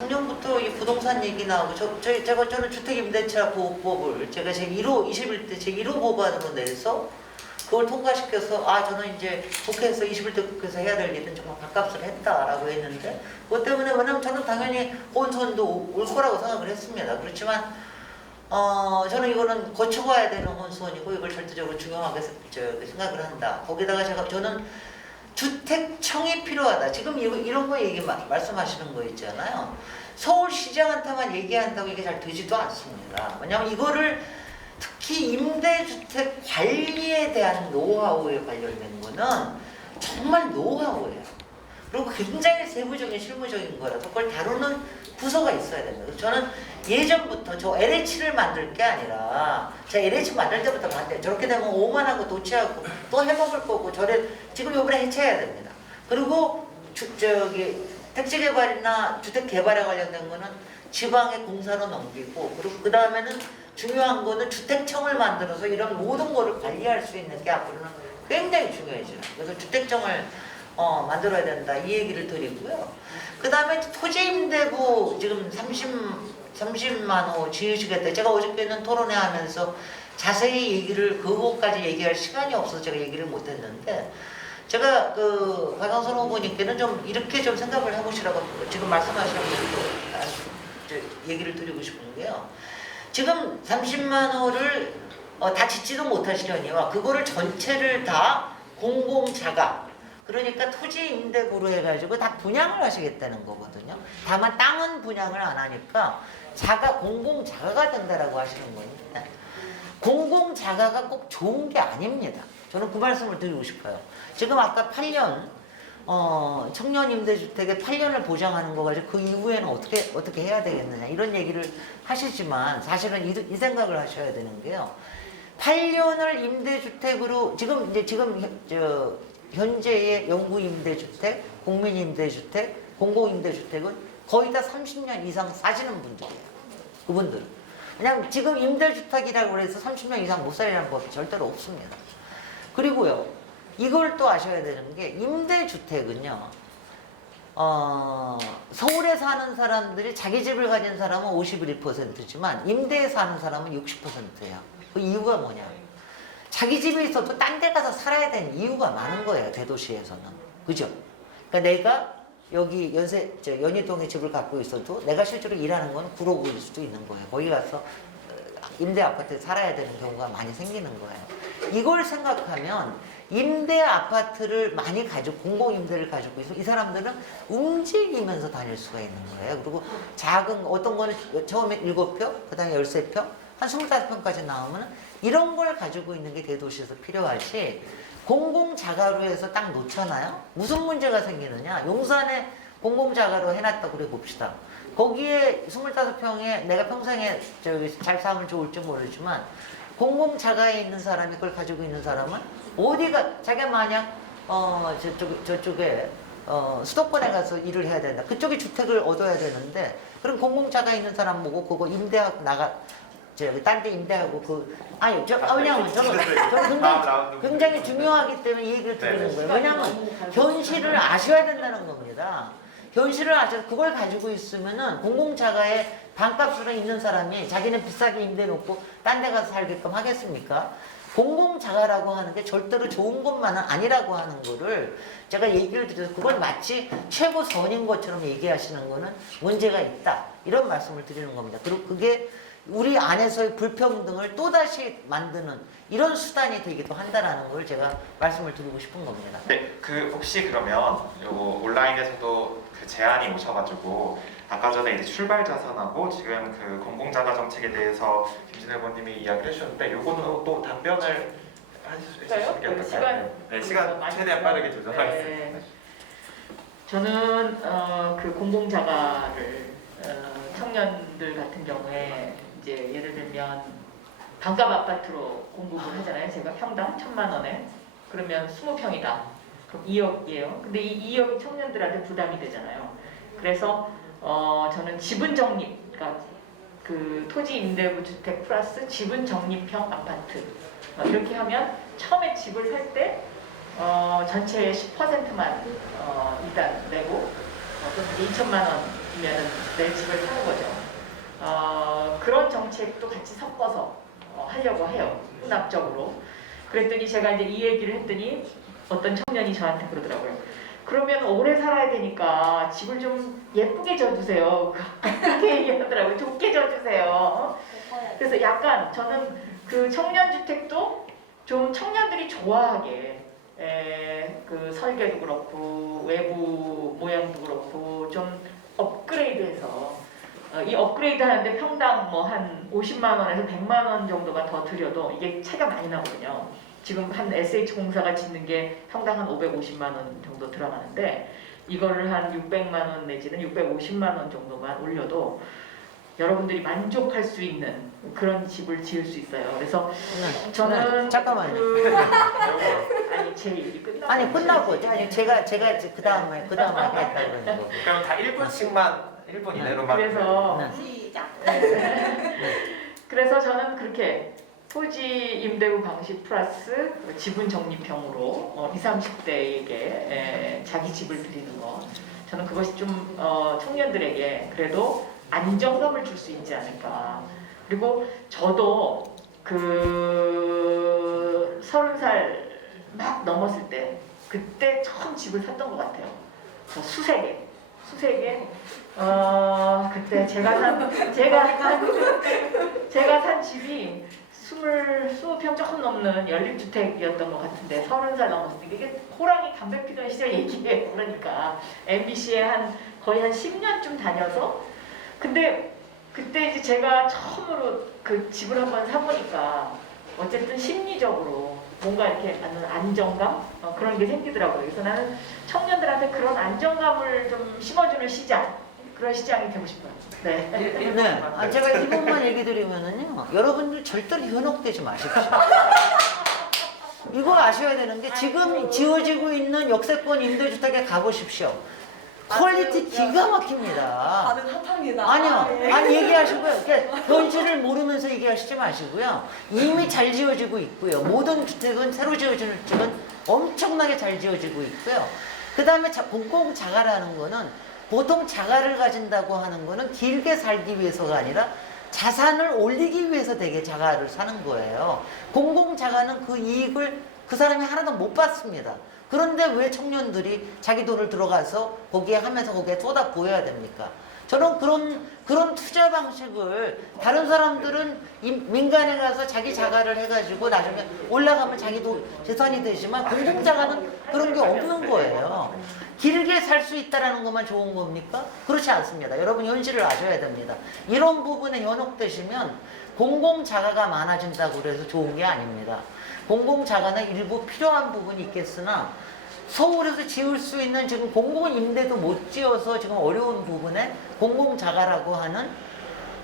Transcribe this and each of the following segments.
작년부터 이 부동산 얘기 나오고 저, 저, 제가 저는 주택임대차 보호법을 제가 제 1호 21대 제 1호 법안으로 내서 그걸 통과시켜서 아 저는 이제 국회에서 21대 국회에서 해야 될 일은 정말 밥값을 했다라고 했는데 그것 때문에 왜냐면 저는 당연히 혼선도 오- 올 거라고 생각을 했습니다. 그렇지만 어 저는 이거는 거쳐가야 되는 혼선이고 이걸 절대적으로 중요하게 생각을 한다. 거기다가 제가 저는 주택청이 필요하다. 지금 이런 거 얘기 마- 말씀하시는 거 있잖아요. 서울시장한테만 얘기한다고 이게 잘 되지도 않습니다. 왜냐하면 이거를 특히 임대주택 관리에 대한 노하우에 관련된 거는 정말 노하우예요. 그리고 굉장히 세부적인 실무적인 거라서 그걸 다루는 부서가 있어야 됩니다. 저는 예전부터 저 LH를 만들 게 아니라 제가 LH 만들 때부터 봤는데 저렇게 되면 오만하고 도치하고 또 해먹을 거고 저래 지금 요번에 해체해야 됩니다. 그리고 주, 저기 택지 개발이나 주택 개발에 관련된 거는 지방의 공사로 넘기고 그리고 그 다음에는 중요한 거는 주택청을 만들어서 이런 모든 거를 관리할 수 있는 게 앞으로는 굉장히 중요해져요. 그래서 주택청을 어, 만들어야 된다 이 얘기를 드리고요. 그 다음에 토지임대부 지금 30, 30만 호 지으시겠다. 제가 어저께는 토론회 하면서 자세히 얘기를 그거까지 얘기할 시간이 없어서 제가 얘기를 못했는데 제가 그 박영선 후보님께는 좀 이렇게 좀 생각을 해보시라고 지금 말씀하시는 대로 얘기를 드리고 싶은 게요. 지금 30만 호를 어, 다 짓지도 못하시려니와 그거를 전체를 다 공공자가 그러니까 토지 임대부로 해가지고 다 분양을 하시겠다는 거거든요. 다만 땅은 분양을 안 하니까 자가 공공 자가가 된다라고 하시는 거니까 공공 자가가 꼭 좋은 게 아닙니다. 저는 그 말씀을 드리고 싶어요. 지금 아까 8년 어, 청년 임대주택에 8년을 보장하는 거 가지고 그 이후에는 어떻게 어떻게 해야 되겠느냐 이런 얘기를 하시지만 사실은 이, 이 생각을 하셔야 되는 게요. 8년을 임대주택으로 지금 이제 지금 현- 저 현재의 영구 임대주택, 국민 임대주택, 공공 임대주택은 거의 다 30년 이상 사시는 분들이에요. 그분들. 그냥 지금 임대주택이라고 해서 30년 이상 못 살리는 법이 절대로 없습니다. 그리고요, 이걸 또 아셔야 되는 게 임대주택은요, 어, 서울에 사는 사람들이 자기 집을 가진 사람은 51%지만 임대에 사는 사람은 60%예요. 그 이유가 뭐냐? 자기 집에 있어도 딴 데 가서 살아야 되는 이유가 많은 거예요, 대도시에서는. 그죠? 그러니까 내가 여기 연세, 저 연희동에 집을 갖고 있어도 내가 실제로 일하는 건 구로구일 수도 있는 거예요. 거기 가서 어, 임대 아파트에 살아야 되는 경우가 많이 생기는 거예요. 이걸 생각하면 임대 아파트를 많이 가지고 공공 임대를 가지고 있어 이 사람들은 움직이면서 다닐 수가 있는 거예요. 그리고 작은 어떤 거는 처음에 일곱 평, 그다음에 열세 평, 한 스물다섯 평까지 나오면 이런 걸 가지고 있는 게 대도시에서 필요하지. 공공 자가로 해서 딱 놓잖아요. 무슨 문제가 생기느냐? 용산에 공공 자가로 해놨다 그래 봅시다. 거기에 25평에 내가 평생에 저기 잘 살면 좋을지 모르지만 공공 자가에 있는 사람이 그걸 가지고 있는 사람은 어디가 자기가 만약 어 저쪽 저쪽에 어 수도권에 가서 일을 해야 된다. 그쪽에 주택을 얻어야 되는데 그럼 공공 자가 있는 사람 보고 그거 임대하고 나가 저기 딴 데 임대하고 그 아니 저 아, 왜냐면 저거 저 굉장히 굉장히 중요하기 때문에 이 얘기를 드리는 거예요. 왜냐면 현실을 아셔야 된다는 겁니다. 현실을 아셔 그걸 가지고 있으면은 공공자가에 반값으로 있는 사람이 자기는 비싸게 임대 놓고 딴 데 가서 살게끔 하겠습니까? 공공자가라고 하는 게 절대로 좋은 것만은 아니라고 하는 거를 제가 얘기를 드려서 그걸 마치 최고 선인 것처럼 얘기하시는 거는 문제가 있다. 이런 말씀을 드리는 겁니다. 그리고 그게 우리 안에서의 불평등을 또다시 만드는 이런 수단이 되기도 한다라는 걸 제가 말씀을 드리고 싶은 겁니다. 네, 그 혹시 그러면 요거 온라인에서도 그 제안이 오셔가지고 아까 전에 이제 출발 자산하고 지금 그 공공자가 정책에 대해서 김진애 의원님이 이야기를 해주셨는데 요거는 또 답변을 해주시는 게 그럴까요? 어떨까요? 시간 네, 시간 많이 최대한 빠르게 조절하겠습니다. 네. 저는 어, 그 공공자가를 어, 청년들 같은 경우에 이제 예를 들면 반값 아파트로 공급을 하잖아요. 제가 평당 천만 원에 그러면 20평이다. 그럼 2억이에요. 근데 이 2억이 청년들한테 부담이 되잖아요. 그래서 어, 저는 지분 적립, 그러니까 그 토지 임대부 주택 플러스 지분 적립형 아파트 어, 이렇게 하면 처음에 집을 살 때 어, 전체의 10%만 어, 일단 내고 어, 그럼 2천만 원 있으면 내 집을 사는 거죠. 어, 그런 정책도 같이 섞어서 어, 하려고 해요. 혼합적으로. 그랬더니 제가 이제 이 얘기를 했더니 어떤 청년이 저한테 그러더라고요. 그러면 오래 살아야 되니까 집을 좀 예쁘게 져주세요. 그렇게 얘기하더라고요. 좋게 져주세요. 그래서 약간 저는 그 청년 주택도 좀 청년들이 좋아하게 에, 그 설계도 그렇고 외부 모양도 그렇고 좀 업그레이드해서 어, 이 업그레이드 하는데 평당 뭐 한 50만 원에서 100만 원 정도만 더 들여도 이게 차이가 많이 나거든요. 지금 한 SH 공사가 짓는 게 평당 한 550만 원 정도 들어가는데 이거를 한 600만 원 내지는 650만 원 정도만 올려도 여러분들이 만족할 수 있는 그런 집을 지을 수 있어요. 그래서 네. 저는 네, 잠깐만요. 그, 아니 제 얘기 끝나고 아니 끝나고 아니 제가 제가 이제 그 다음에 그 다음에 하겠다 그러는 거고. 그럼 다 1분씩만 1분 이내로만 그래서 네. 시작. 그래서 저는 그렇게 토지 임대부 방식 플러스 지분 적립형으로 어, 20, 30대에게 자기 집을 드리는 거. 저는 그것이 좀 어, 청년들에게 그래도 안정감을 줄 수 있지 않을까. 그리고 저도 그 서른 살 막 넘었을 때 그때 처음 집을 샀던 것 같아요. 저 수세계. 수세계 어 그때 제가 산 제가 산 제가 산 집이 스물 스무 평 조금 넘는 연립주택이었던 것 같은데 서른 살 넘었을 때 이게 호랑이 담배 피던 시절 얘기예요. 그러니까 MBC에 한 거의 한 10년쯤 다녀서 근데 그때 이제 제가 처음으로 그 집을 한번 사보니까 어쨌든 심리적으로 뭔가 이렇게 안- 안정감 어, 그런 게 생기더라고요. 그래서 나는 청년들한테 그런 안정감을 좀 심어주는 시장 그런 시장이 되고 싶어요. 네. 네. 아, 제가 이 부분만 얘기 드리면은요. 여러분들 절대로 현혹되지 마십시오. 이거 아셔야 되는 게 지금 지어지고 있는 역세권 임대주택에 가보십시오. 퀄리티 기가 막힙니다. 다들 핫합니다. 아니요. 아, 예. 아니 얘기하시고요. 그러니까 현실을 모르면서 얘기하시지 마시고요. 이미 잘 지어지고 있고요. 모든 주택은 새로 지어지는 주택은 엄청나게 잘 지어지고 있고요. 그 다음에 공공 자가라는 거는 보통 자가를 가진다고 하는 거는 길게 살기 위해서가 아니라 자산을 올리기 위해서 되게 자가를 사는 거예요. 공공 자가는 그 이익을 그 사람이 하나도 못 받습니다. 그런데 왜 청년들이 자기 돈을 들어가서 거기에 하면서 거기에 쏟아 부어야 됩니까? 저는 그런 그런 투자 방식을 다른 사람들은 임- 민간에 가서 자기 자가를 해가지고 나중에 올라가면 자기도 재산이 되지만 공공 자가는 그런 게 없는 거예요. 길게 살 수 있다라는 것만 좋은 겁니까? 그렇지 않습니다. 여러분 현실을 아셔야 됩니다. 이런 부분에 현혹되시면 공공 자가가 많아진다고 그래서 좋은 게 아닙니다. 공공 자가는 일부 필요한 부분이 있겠으나 서울에서 지을 수 있는 지금 공공 임대도 못 지어서 지금 어려운 부분에 공공 자가라고 하는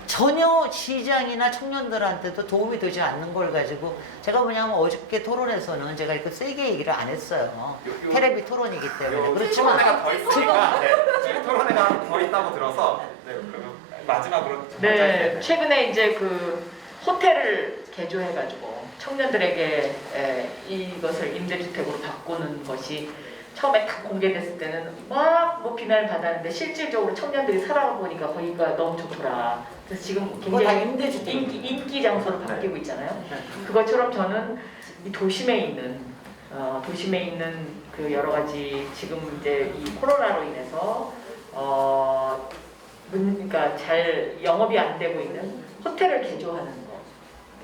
전혀 시장이나 청년들한테도 도움이 되지 않는 걸 가지고 제가 뭐냐면 어저께 토론에서는 제가 이렇게 세게 얘기를 안 했어요. 요- 요- 테레비 토론이기 때문에. 요 그렇지만 토론회가 더 있으니까. 네, 지금 토론회가 더 있다고 들어서. 네, 그럼 마지막으로 좀 네, 짧게, 최근에 이제 그 호텔을 개조해가지고 청년들에게 에, 이것을 임대주택으로 바꾸는 것이 처음에 딱 공개됐을 때는 막 뭐 비난을 받았는데 실질적으로 청년들이 살아보니까 거기가 너무 좋더라. 그래서 지금 굉장히 임대주택. 인기, 인기 장소로 바뀌고 있잖아요. 그것처럼 저는 이 도심에 있는 어, 도심에 있는 그 여러 가지 지금 이제 이 코로나로 인해서 어, 문, 그러니까 잘 영업이 안 되고 있는 호텔을 개조하는 거.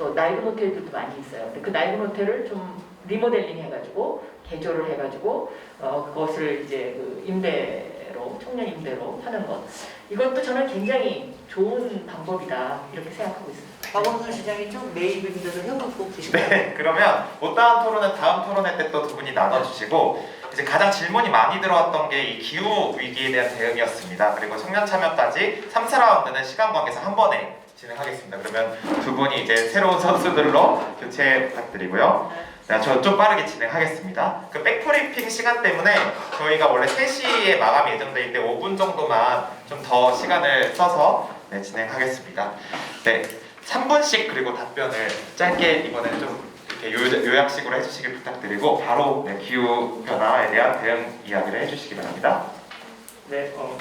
또 낡은 호텔들도 많이 있어요. 근데 그 낡은 호텔을 좀 리모델링 해가지고 개조를 해가지고 어, 그것을 이제 그 임대로 청년 임대로 하는 것. 이것도 저는 굉장히 좋은 방법이다 이렇게 생각하고 있습니다. 박원순 시장이 좀 매입 임대를 해놓고 계시고 네, 그러면 못다한 토론은 다음 토론회 때 또 두 분이 나눠주시고 이제 가장 질문이 많이 들어왔던 게 이 기후 위기에 대한 대응이었습니다. 그리고 청년 참여까지 3, 4라운드는 시간 관계상 한 번에 진행하겠습니다. 그러면 두 분이 이제 새로운 선수들로 교체 부탁드리고요. 네, 저좀 빠르게 진행하겠습니다. 그 백브리핑 시간 때문에 저희가 원래 3시에 마감이 예정돼 있는데 5분 정도만 좀 더 시간을 써서 네, 진행하겠습니다. 네, 3분씩 그리고 답변을 짧게 이번에는 좀 이렇게 요- 요약식으로 해주시길 부탁드리고 바로 네, 기후 변화에 대한 대응 이야기를 해주시기 바랍니다. 네, 어,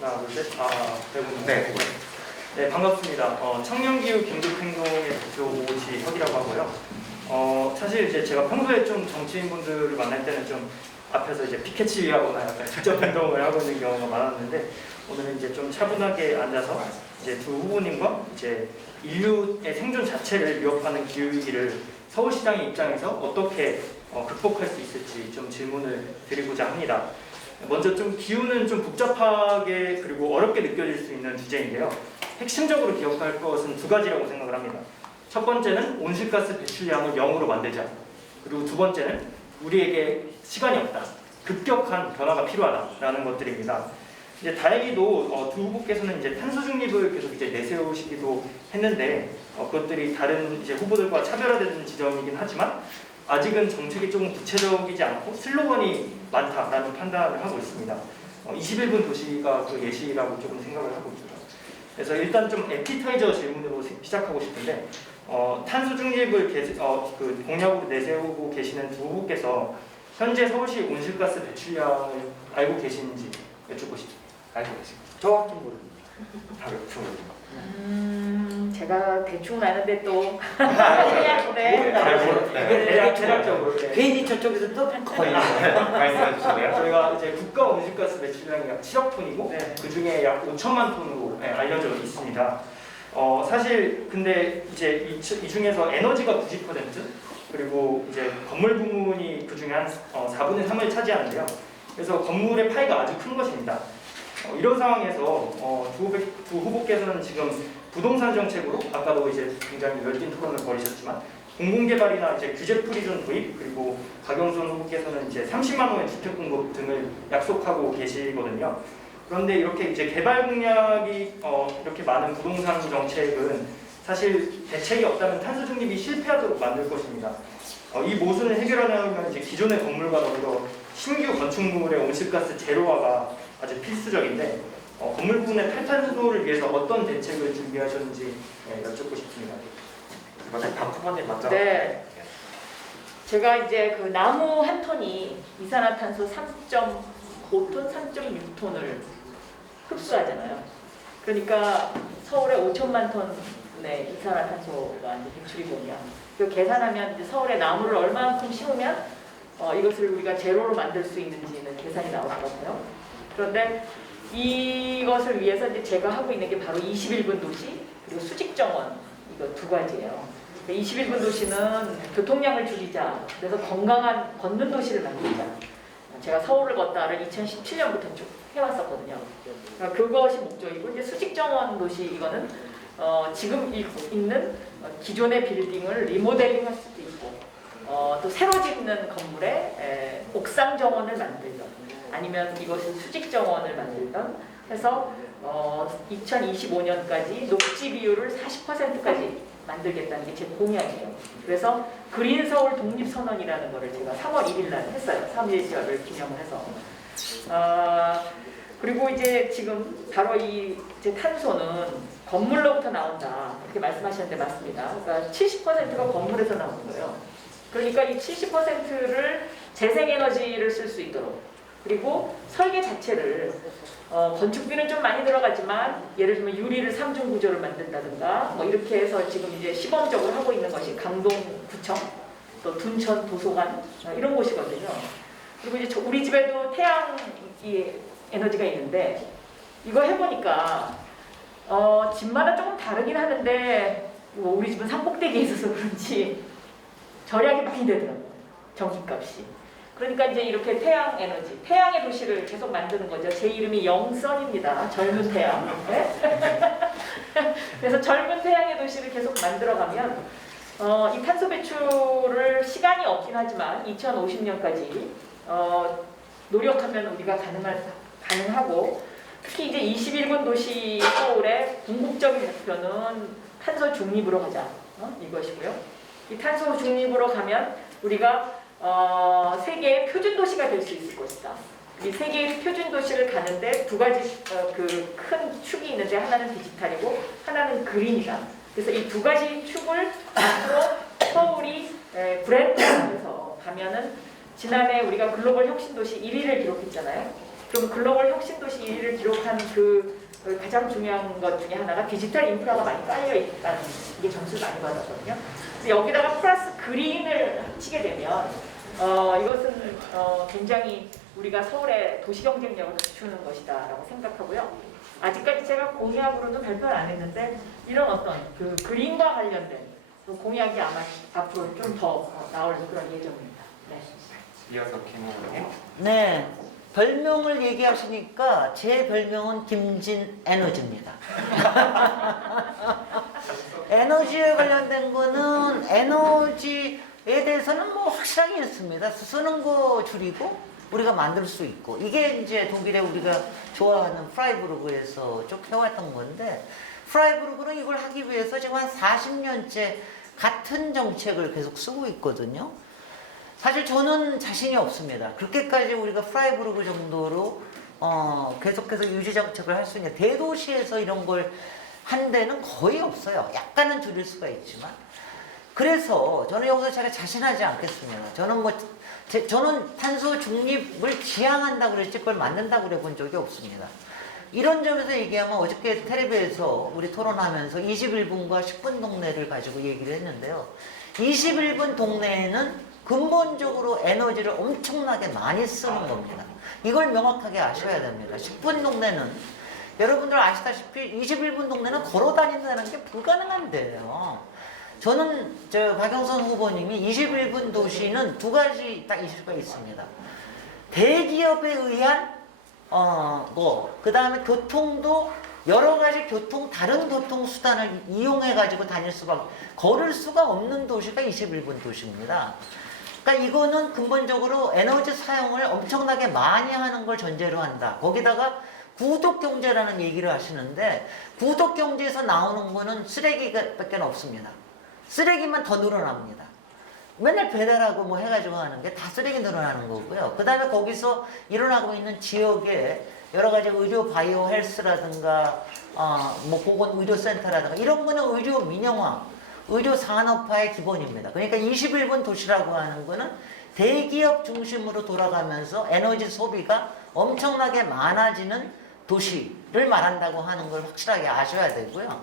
하나, 둘, 셋. 아, 대본. 네. 네, 반갑습니다. 어, 청년기후 긴급행동의 대표 오지혁이라고 하고요. 어, 사실 이제 제가 평소에 좀 정치인분들을 만날 때는 좀 앞에서 이제 피켓치하거나 약간 직접 행동을 하고 있는 경우가 많았는데 오늘은 이제 좀 차분하게 앉아서 이제 두 후보님과 이제 인류의 생존 자체를 위협하는 기후위기를 서울시장의 입장에서 어떻게 어, 극복할 수 있을지 좀 질문을 드리고자 합니다. 먼저 좀 기후는 좀 복잡하게 그리고 어렵게 느껴질 수 있는 주제인데요. 핵심적으로 기억할 것은 두 가지라고 생각을 합니다. 첫 번째는 온실가스 배출량을 0으로 만들자. 그리고 두 번째는 우리에게 시간이 없다. 급격한 변화가 필요하다라는 것들입니다. 이제 다행히도 어, 두 후보께서는 이제 탄소 중립을 계속 이제 내세우시기도 했는데 어, 그것들이 다른 이제 후보들과 차별화되는 지점이긴 하지만 아직은 정책이 조금 구체적이지 않고 슬로건이 많다라는 판단을 하고 있습니다. 어, 21분 도시가 그 예시라고 조금 생각을 하고 있고요. 그래서 일단 좀 에피타이저 질문으로 시- 시작하고 싶은데 어, 탄소 중립을 개, 어, 그 공약으로 내세우고 계시는 두 후보께서 현재 서울시 온실가스 배출량을 알고 계시는지 여쭙고 싶습니다. 알고 계십니다. 정확히 모릅니다. 다 외풍입니다. 음, 제가 대충 아는데 또 네. 네. 잘 모르- 이게 네. 대략 대략적으로 네. 괜히 저쪽에서 또 거의 말씀해 주실래요? 저희가 이제 국가 온실가스 배출량이 약 7억 톤이고 네. 그 중에 약 5천만 톤으로 예, 알려져 있습니다. 어, 사실 근데 이제 이, 치- 이 중에서 에너지가 90% 그리고 이제 건물 부문이 그 중에 한 어, 4분의 3을 차지하는데요. 그래서 건물의 파이가 아주 큰 것입니다. 어, 이런 상황에서 어, 두, 후보, 두 후보께서는 지금 부동산 정책으로 아까도 이제 굉장히 열띤 토론을 벌이셨지만 공공개발이나 이제 규제 프리존 도입 그리고 박영선 후보께서는 이제 30만 원의 주택 공급 등을 약속하고 계시거든요. 그런데 이렇게 이제 개발 공약이 어, 이렇게 많은 부동산 정책은 사실 대책이 없다면 탄소 중립이 실패하도록 만들 것입니다. 어, 이 모순을 해결하려면 이제 기존의 건물과 더불어 신규 건축물의 온실가스 제로화가 아주 필수적인데 어, 건물 부분의 탈탄소를 위해서 어떤 대책을 준비하셨는지 예, 여쭙고 싶습니다. 이번에 박 후보님 먼저. 네. 제가 이제 그 나무 한 톤이 이산화탄소 3.5톤, 3.6톤을 흡수하잖아요. 그러니까 서울에 5천만 톤의 이산화탄소가 이제 배출이 되면 그 계산하면 이제 서울에 나무를 얼마만큼 심으면 어, 이것을 우리가 제로로 만들 수 있는지는 계산이 나오거든요. 그런데 이것을 위해서 이제 제가 하고 있는 게 바로 21분 도시 그리고 수직 정원 이거 두 가지예요. 21분 도시는 교통량을 줄이자. 그래서 건강한 걷는 도시를 만들자. 제가 서울을 걷다를 2017년부터 쭉 해왔었거든요. 그러니까 그것이 목적이고 이제 수직 정원 도시 이거는 어, 지금 이- 있는 어, 기존의 빌딩을 리모델링할 수도 있고 어, 또 새로 짓는 건물에 에, 옥상 정원을 만들던 아니면 이것을 수직 정원을 만들던 해서 어, 2025년까지 녹지 비율을 40%까지 만들겠다는 게 제 공약이에요. 그래서 그린 서울 독립 선언이라는 거를 제가 3월 1일 날 했어요. 3일절을 기념을 해서. 아, 그리고 이제 지금 바로 이 탄소는 건물로부터 나온다. 이렇게 말씀하셨는데 맞습니다. 그러니까 70%가 건물에서 나오는 거예요. 그러니까 이 70%를 재생에너지를 쓸 수 있도록 그리고 설계 자체를 어, 건축비는 좀 많이 들어가지만 예를 들면 유리를 삼중 구조를 만든다든가 뭐 이렇게 해서 지금 이제 시범적으로 하고 있는 것이 강동구청 또 둔천 도서관 어, 이런 곳이거든요. 그리고 이제 저- 우리 집에도 태양 이 에너지가 있는데 이거 해보니까 어, 집마다 조금 다르긴 하는데 뭐 우리 집은 산꼭대기에 있어서 그런지 절약이 많이 되더라고요. 전기값이. 그러니까 이제 이렇게 태양 에너지, 태양의 도시를 계속 만드는 거죠. 제 이름이 영선입니다. 젊은 태양. 네? 그래서 젊은 태양의 도시를 계속 만들어가면 어, 이 탄소 배출을 시간이 없긴 하지만 2050년까지 어, 노력하면 우리가 가능한, 가능하고 특히 이제 21분 도시 서울의 궁극적인 목표는 탄소 중립으로 가자 어? 이것이고요. 이 탄소 중립으로 가면 우리가 어, 세계의 표준 도시가 될 수 있을 것이다. 이 세계의 표준 도시를 가는데 두 가지 어, 그큰 축이 있는데 하나는 디지털이고 하나는 그린이다. 그래서 이 두 가지 축을 앞으로 서울이 에, 브랜드에서 가면은 지난해 우리가 글로벌 혁신 도시 1위를 기록했잖아요. 그럼 글로벌 혁신 도시를 기록한 그 가장 중요한 것 중에 하나가 디지털 인프라가 많이 깔려 있다는 이게 점수를 많이 받았거든요. 여기다가 플러스 그린을 합치게 되면 어, 이것은 어, 굉장히 우리가 서울의 도시 경쟁력을 갖추는 것이다라고 생각하고요. 아직까지 제가 공약으로는 발표를 안 했는데 이런 어떤 그 그림과 관련된 그 공약이 아마 앞으로 좀 더 나올 그런 예정입니다. 네. 이어서 김우님. 네. 별명을 얘기하시니까 제 별명은 김진 에너지입니다. 에너지에 관련된 거는 에너지 에 대해서는 뭐 확실하게 있습니다. 쓰는 거 줄이고 우리가 만들 수 있고 이게 이제 독일에 우리가 좋아하는 프라이부르그에서 쭉 해왔던 건데 프라이부르그는 이걸 하기 위해서 지금 한 40년째 같은 정책을 계속 쓰고 있거든요. 사실 저는 자신이 없습니다. 그렇게까지 우리가 프라이부르그 정도로 어, 계속해서 유지 정책을 할 수 있는 대도시에서 이런 걸 한 데는 거의 없어요. 약간은 줄일 수가 있지만. 그래서 저는 여기서 제가 자신하지 않겠습니다. 저는 뭐 제- 저는 탄소 중립을 지향한다고 그랬지 그걸 만든다고 그래 본 적이 없습니다. 이런 점에서 얘기하면 어저께 텔레비에서 우리 토론하면서 21분과 10분 동네를 가지고 얘기를 했는데요. 21분 동네에는 근본적으로 에너지를 엄청나게 많이 쓰는 겁니다. 이걸 명확하게 아셔야 됩니다. 10분 동네는 여러분들 아시다시피 21분 동네는 걸어 다닌다는 게 불가능한데요. 저는 저 박영선 후보님이 21분 도시는 두 가지 딱 이슈가 있습니다. 대기업에 의한 어, 뭐, 그 다음에 교통도 여러 가지 교통, 다른 교통 수단을 이용해 가지고 다닐 수밖에, 걸을 수가 없는 도시가 21분 도시입니다. 그러니까 이거는 근본적으로 에너지 사용을 엄청나게 많이 하는 걸 전제로 한다. 거기다가 구독 경제라는 얘기를 하시는데 구독 경제에서 나오는 거는 쓰레기밖에 없습니다. 쓰레기만 더 늘어납니다. 맨날 배달하고 뭐 해가지고 하는 게 다 쓰레기 늘어나는 거고요. 그 다음에 거기서 일어나고 있는 지역에 여러 가지 의료 바이오 헬스라든가, 어, 뭐 보건 의료센터라든가 이런 거는 의료 민영화, 의료 산업화의 기본입니다. 그러니까 21분 도시라고 하는 거는 대기업 중심으로 돌아가면서 에너지 소비가 엄청나게 많아지는 도시를 말한다고 하는 걸 확실하게 아셔야 되고요.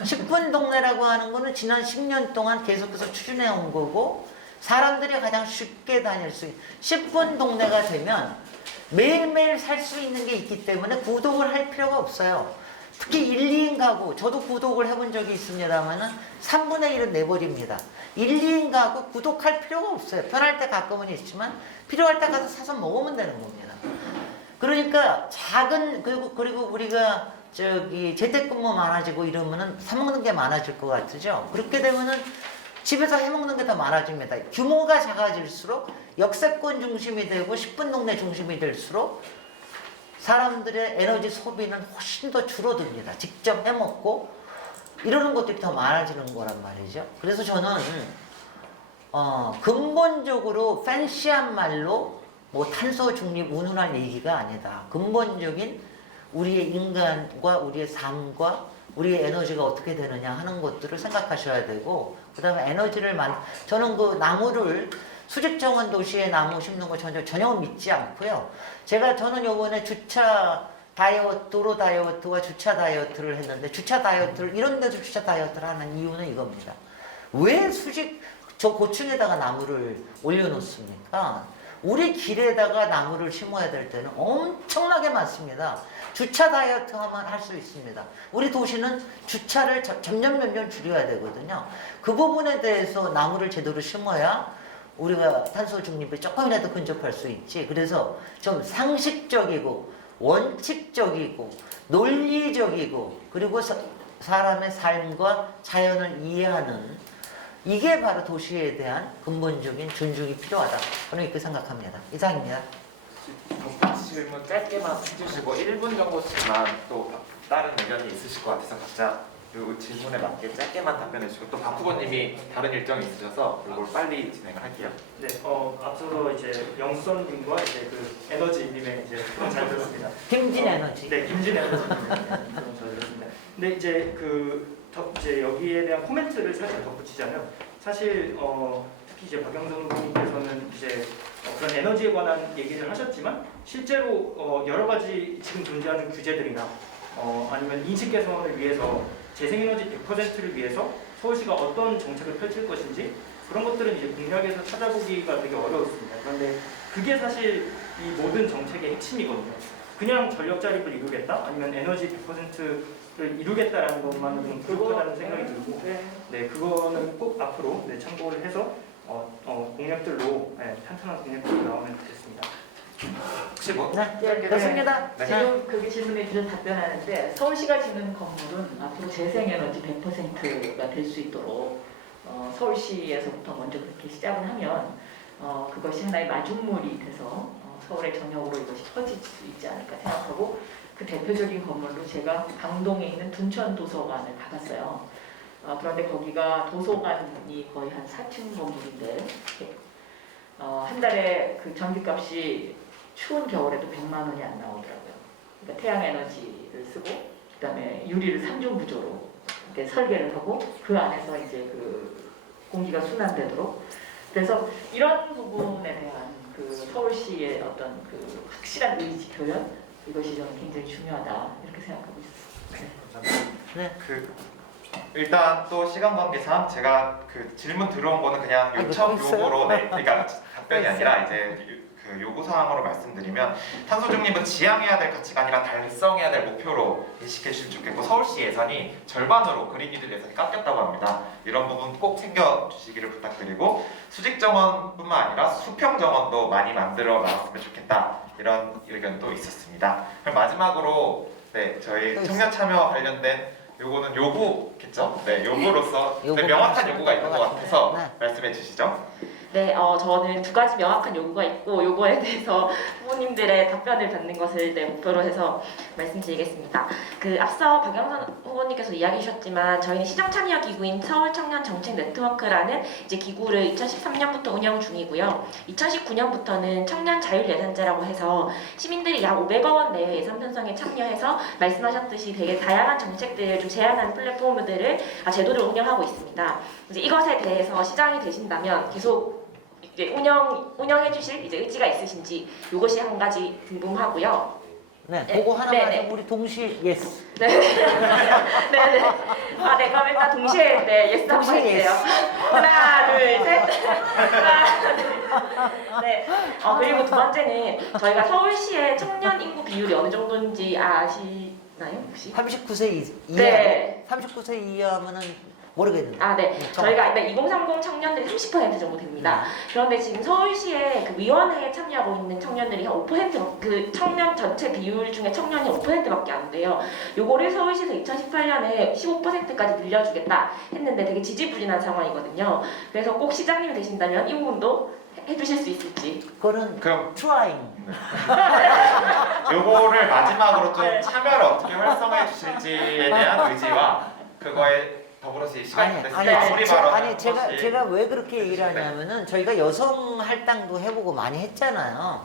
10분 동네라고 하는 거는 지난 10년 동안 계속해서 추진해 온 거고 사람들이 가장 쉽게 다닐 수 있는 10분 동네가 되면 매일매일 살 수 있는 게 있기 때문에 구독을 할 필요가 없어요. 특히 1, 2인 가구, 저도 구독을 해본 적이 있습니다만은 3분의 1은 내버립니다. 1, 2인 가구 구독할 필요가 없어요. 편할 때 가끔은 있지만 필요할 때 가서 사서 먹으면 되는 겁니다. 그러니까 작은 그리고 그리고 우리가 저기 재택근무 많아지고 이러면은 사 먹는 게 많아질 것 같으죠. 그렇게 되면은 집에서 해 먹는 게 더 많아집니다. 규모가 작아질수록 역세권 중심이 되고 10분 동네 중심이 될수록 사람들의 에너지 소비는 훨씬 더 줄어듭니다. 직접 해 먹고 이러는 것들이 더 많아지는 거란 말이죠. 그래서 저는 어, 근본적으로 팬시한 말로 뭐 탄소 중립 운운할 얘기가 아니다. 근본적인 우리의 인간과 우리의 삶과 우리의 에너지가 어떻게 되느냐 하는 것들을 생각하셔야 되고 그다음에 에너지를 만 저는 그 나무를 수직 정원 도시에 나무 심는 거 전혀 전혀 믿지 않고요. 제가 저는 요번에 주차 다이어트, 도로 다이어트와 주차 다이어트를 했는데 주차 다이어트를 이런 데서 주차 다이어트를 하는 이유는 이겁니다. 왜 수직 저 고층에다가 나무를 올려놓습니까? 우리 길에다가 나무를 심어야 될 때는 엄청나게 많습니다. 주차 다이어트 하면 할 수 있습니다. 우리 도시는 주차를 점- 점점 점점 줄여야 되거든요. 그 부분에 대해서 나무를 제대로 심어야 우리가 탄소 중립에 조금이라도 근접할 수 있지. 그래서 좀 상식적이고 원칙적이고 논리적이고 그리고 사, 사람의 삶과 자연을 이해하는 이게 바로 도시에 대한 근본적인 존중이 필요하다. 저는 이렇게 생각합니다. 이상입니다. 질문 짧게만 해주시고 1분 정도씩만 또 다른 의견이 있으실 것 같아서 각자 그 질문에 맞게 짧게만 답변해 주시고 또 박 후보님이 다른 일정이 있으셔서 이걸 빨리 진행을 할게요. 네, 어, 앞서로 이제 영선님과 이제 그 에너지님의 이제 잘 들었습니다. 김진 에너지. 네, 김진 에너지님 토론 잘 들었습니다. 근데 이제 그 더, 이제 여기에 대한 코멘트를 살짝 덧붙이자면 사실 어, 특히 이제 박영선 후보님께서는 이제 어, 그런 에너지에 관한 얘기를 하셨지만 실제로 어, 여러 가지 지금 존재하는 규제들이나 어, 아니면 인식 개선을 위해서 재생에너지 100%를 위해서 서울시가 어떤 정책을 펼칠 것인지 그런 것들은 이제 공약에서 찾아보기가 되게 어려웠습니다. 그런데 그게 사실 이 모든 정책의 핵심이거든요. 그냥 전력 자립을 이루겠다 아니면 에너지 100% 를 이루겠다라는 것만으로는 부족하다는 생각이 들고 네. 네 그거는 꼭 앞으로 네, 참고를 해서 어, 어, 공약들로 네, 탄탄한 공약들이 나오면 좋겠습니다. 혹시 뭐 네, 네, 그렇습니다. 네. 지금 그게 질문해 주셔서 답변하는데 서울시가 짓는 건물은 앞으로 재생에너지 100%가 될 수 있도록 어, 서울시에서부터 먼저 그렇게 시작을 하면 어, 그것이 하나의 마중물이 돼서 어, 서울의 전역으로 이것이 퍼질 수 있지 않을까 생각하고 그 대표적인 건물로 제가 강동에 있는 둔천 도서관을 가봤어요. 어, 그런데 거기가 도서관이 거의 한 4층 건물인데 어, 한 달에 그 전기값이 추운 겨울에도 100만 원이 안 나오더라고요. 그러니까 태양 에너지를 쓰고 그다음에 유리를 삼중 구조로 이렇게 설계를 하고 그 안에서 이제 그 공기가 순환되도록 그래서 이런 부분에 대한 그 서울시의 어떤 그 확실한 의지 표현 이것이 저는 굉장히 중요하다 이렇게 생각하고 있습니다. 감사합니다. 네. 그 일단 또 시간 관계상 제가 그 질문 들어온 거는 그냥 아, 요청? 요구로 네, 그러니까 답변이? 아니라 이제 유- 그 요구 사항으로 말씀드리면 탄소 중립은 지향해야 될 가치가 아니라 달성해야 될 목표로 인식해 주시면 좋겠고 서울시 예산이 절반으로 그린이들 예산이 깎였다고 합니다. 이런 부분 꼭 챙겨 주시기를 부탁드리고 수직 정원뿐만 아니라 수평 정원도 많이 만들어 나왔으면 좋겠다 이런 의견도 있었습니다. 그럼 마지막으로 네 저희 또 있어요. 청년 참여 관련된 요거는 요구겠죠? 네, 요구로서 네, 명확한 요구가 있는 것 같아서 네. 말씀해 주시죠. 네, 어, 저는 두 가지 명확한 요구가 있고 요거에 대해서 후보님들의 답변을 받는 것을 네, 목표로 해서 말씀드리겠습니다. 그 앞서 박영선 후보님께서 이야기 주셨지만 저희는 시정 참여 기구인 서울 청년 정책 네트워크라는 이제 기구를 2013년부터 운영 중이고요. 2019년부터는 청년 자율 예산제라고 해서 시민들이 약 500억 원 내외 예산 편성에 참여해서 말씀하셨듯이 되게 다양한 정책들을 좀 제안하는 플랫폼들을 아, 제도를 운영하고 있습니다. 이제 이것에 대해서 시장이 되신다면 계속 이제 운영 운영해 주실 이제 의지가 있으신지 이것이 한 가지 궁금하고요. 네, 네, 그거 하나만 네, 네. 좀 우리 동시에 예스. 네. 네네. 아, 네. 그럼 일단 동시에 네, 예스 한번 동시에 해주세요. 하나, 둘, 셋. 하나, 둘. 네. 어, 그리고 두 번째는 저희가 서울시의 청년 인구 비율이 어느 정도인지 아시나요, 혹시? 39세 이, 이하. 네. 39세 이하면은 모르겠는데. 아, 네. 네, 저희가 네, 2030 청년들이 30% 정도 됩니다. 그런데 지금 서울시에 그 위원회에 참여하고 있는 청년들이 한 5%, 그 청년 전체 비율 중에 청년이 5%밖에 안 돼요. 요거를 서울시에서 2018년에 15%까지 늘려주겠다 했는데 되게 지지부진한 상황이거든요. 그래서 꼭 시장님이 되신다면 이 부분도 해- 해주실 수 있을지. 그거는 그럼 트라잉. 요거를 마지막으로 좀 네. 참여를 어떻게 활성화해 주실지에 대한 의지와 그거에 더불어서 이 시간이 아니, 아니, 제- 발언 아니 제가 혹시 제가 왜 그렇게 얘기를? 하냐면은 저희가 여성 할당도 해보고 많이 했잖아요.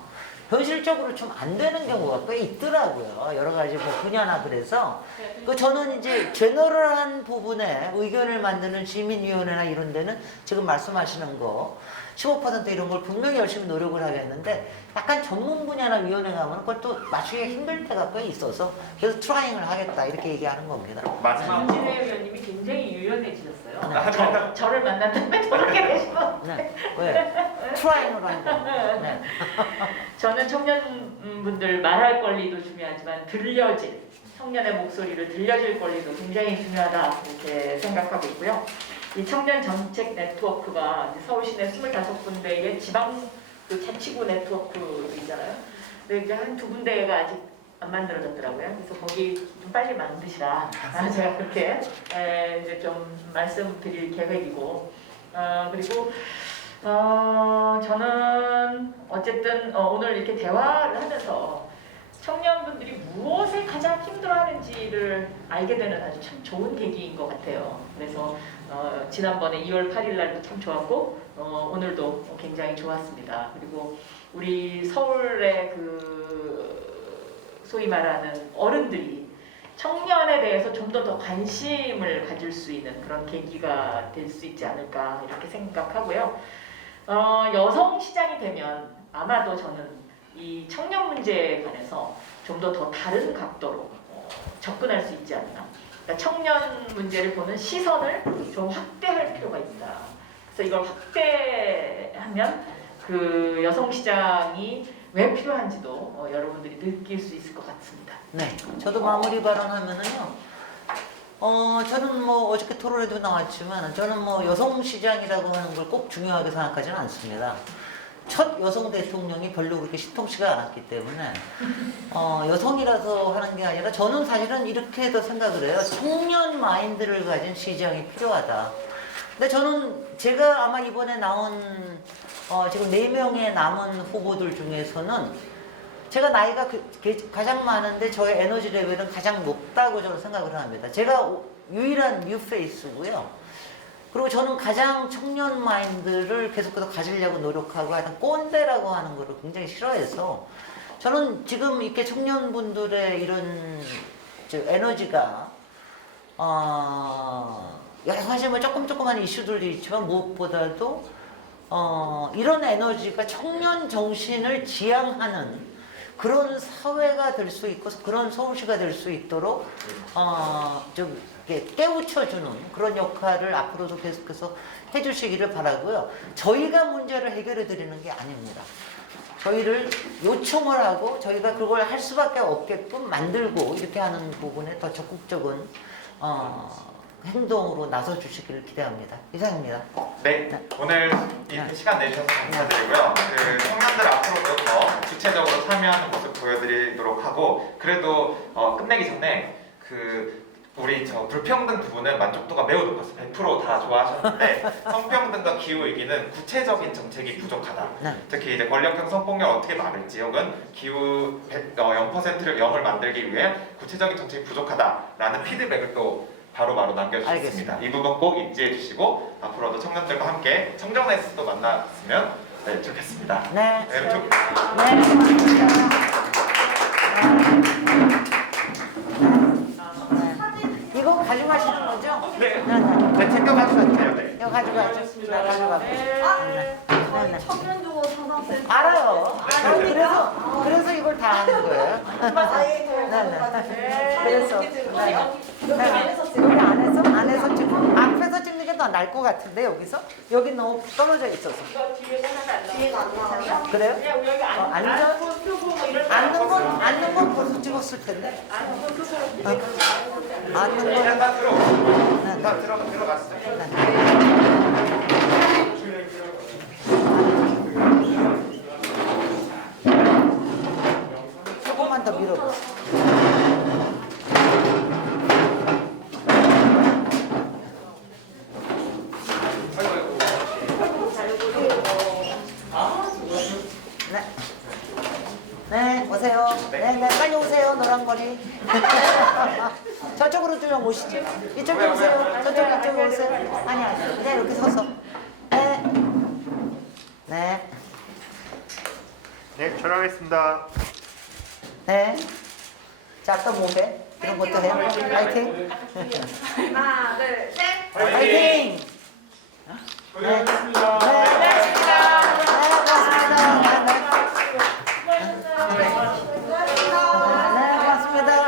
현실적으로 좀 안 되는 경우가 꽤 있더라고요. 여러 가지 뭐 분야나 그래서 그 저는 이제 제너럴한 부분에 의견을 만드는 시민위원회나 이런 데는 지금 말씀하시는 거 15% 이런 걸 분명히 열심히 노력을 하겠는데 약간 전문 분야나 위원회 가면 그걸 또 맞추기가 힘들 때가 꽤 있어서 그래서 트라잉을 하겠다 이렇게 얘기하는 겁니다. 마지막 김진애 의원님이 굉장히 유연해지셨어요. 네. 저, 저를 만난 다음에 저렇게 되시면 네. 왜? 트라잉으로 한다. 네. 저는 청년분들 말할 권리도 중요하지만 들려질 청년의 목소리를 들려질 권리도 굉장히 중요하다 이렇게 생각하고 있고요. 이 청년 정책 네트워크가 서울 시내 25군데의 지방 그 자치구 네트워크 있잖아요. 근데 이제 한 두 군데가 아직 안 만들어졌더라고요. 그래서 거기 좀 빨리 만드시라. 아, 제가 그렇게 에, 이제 좀 말씀드릴 계획이고 어, 그리고 어, 저는 어쨌든 어, 오늘 이렇게 대화를 하면서 청년분들이 무엇에 가장 힘들어하는지를 알게 되는 아주 참 좋은 계기인 것 같아요. 그래서 어, 지난번에 2월 8일 날도 참 좋았고 어, 오늘도 굉장히 좋았습니다. 그리고 우리 서울의 그 소위 말하는 어른들이 청년에 대해서 좀 더 더 관심을 가질 수 있는 그런 계기가 될 수 있지 않을까 이렇게 생각하고요. 어, 여성 시장이 되면 아마도 저는 이 청년 문제에 관해서 좀 더더 다른 각도로 어, 접근할 수 있지 않나. 그러니까 청년 문제를 보는 시선을 좀 확대할 필요가 있다. 그래서 이걸 확대하면 그 여성 시장이 왜 필요한지도 어, 여러분들이 느낄 수 있을 것 같습니다. 네, 저도 마무리 발언하면은요. 어, 저는 뭐 어저께 토론에도 나왔지만 저는 뭐 여성 시장이라고 하는 걸 꼭 중요하게 생각하지는 않습니다. 첫 여성 대통령이 별로 그렇게 신통치가 않았기 때문에 어, 여성이라서 하는 게 아니라 저는 사실은 이렇게 더 생각을 해요. 청년 마인드를 가진 시장이 필요하다. 근데 저는 제가 아마 이번에 나온 어, 지금 네 명의 남은 후보들 중에서는 제가 나이가 그- 그- 가장 많은데 저의 에너지 레벨은 가장 높다고 저는 생각을 합니다. 제가 오- 유일한 뉴페이스고요. 그리고 저는 가장 청년 마인드를 계속해서 가지려고 노력하고 하여튼 꼰대라고 하는 거를 굉장히 싫어해서 저는 지금 이렇게 청년분들의 이런 저 에너지가 어, 여러 가지 뭐 조금 조그만 이슈들도 있지만 무엇보다도 어, 이런 에너지가 청년 정신을 지향하는 그런 사회가 될 수 있고 그런 서울시가 될 수 있도록 어, 좀 깨우쳐주는 그런 역할을 앞으로도 계속해서 해주시기를 바라고요. 저희가 문제를 해결해 드리는 게 아닙니다. 저희를 요청을 하고 저희가 그걸 할 수밖에 없게끔 만들고 이렇게 하는 부분에 더 적극적인 어, 행동으로 나서 주시기를 기대합니다. 이상입니다. 네, 오늘 이 시간 내주셔서 감사드리고요. 그 청년들 앞으로도 더 주체적으로 참여하는 모습 보여드리도록 하고 그래도 어, 끝내기 전에 그 우리 저 불평등 부분은 만족도가 매우 높았어요. 100%다 좋아하셨는데 성평등과 기후 위기는 구체적인 정책이 부족하다. 네. 특히 이제 권력형 성폭력을 어떻게 막을지 혹은 기후 100, 어, 0%를 0을 만들기 위해 구체적인 정책이 부족하다라는 피드백을 또 바로바로 남겨주셨습니다. 이 부분 꼭 인지해 주시고 앞으로도 청년들과 함께 청정에서도 만났으면 네, 좋겠습니다. 네. 네, 좀- 네. 이거 가져가시는 거죠? 네, 네, 네. 네, 챙겨가셔도 돼요. 네. 이거 가져가죠. 네, 가져가. 네. 네. 청년주고 산업센터 알아요. 저는 그래서 그래서 이걸 다 하는 거예요. 아예 네, 네. 그래서 네. 여기 안에서 안에서 찍고 앞에서 찍는 게 더 나을 것 같은데 여기서 여기 너무 떨어져 있어서 뒤에 안 나와요? 그래요? 어, 앉- 앉아? 거 앉는 건 앉는 건 벌써 찍었을 텐데 이제 앉는 네, 건다 들어. 네. 다 들어가시죠.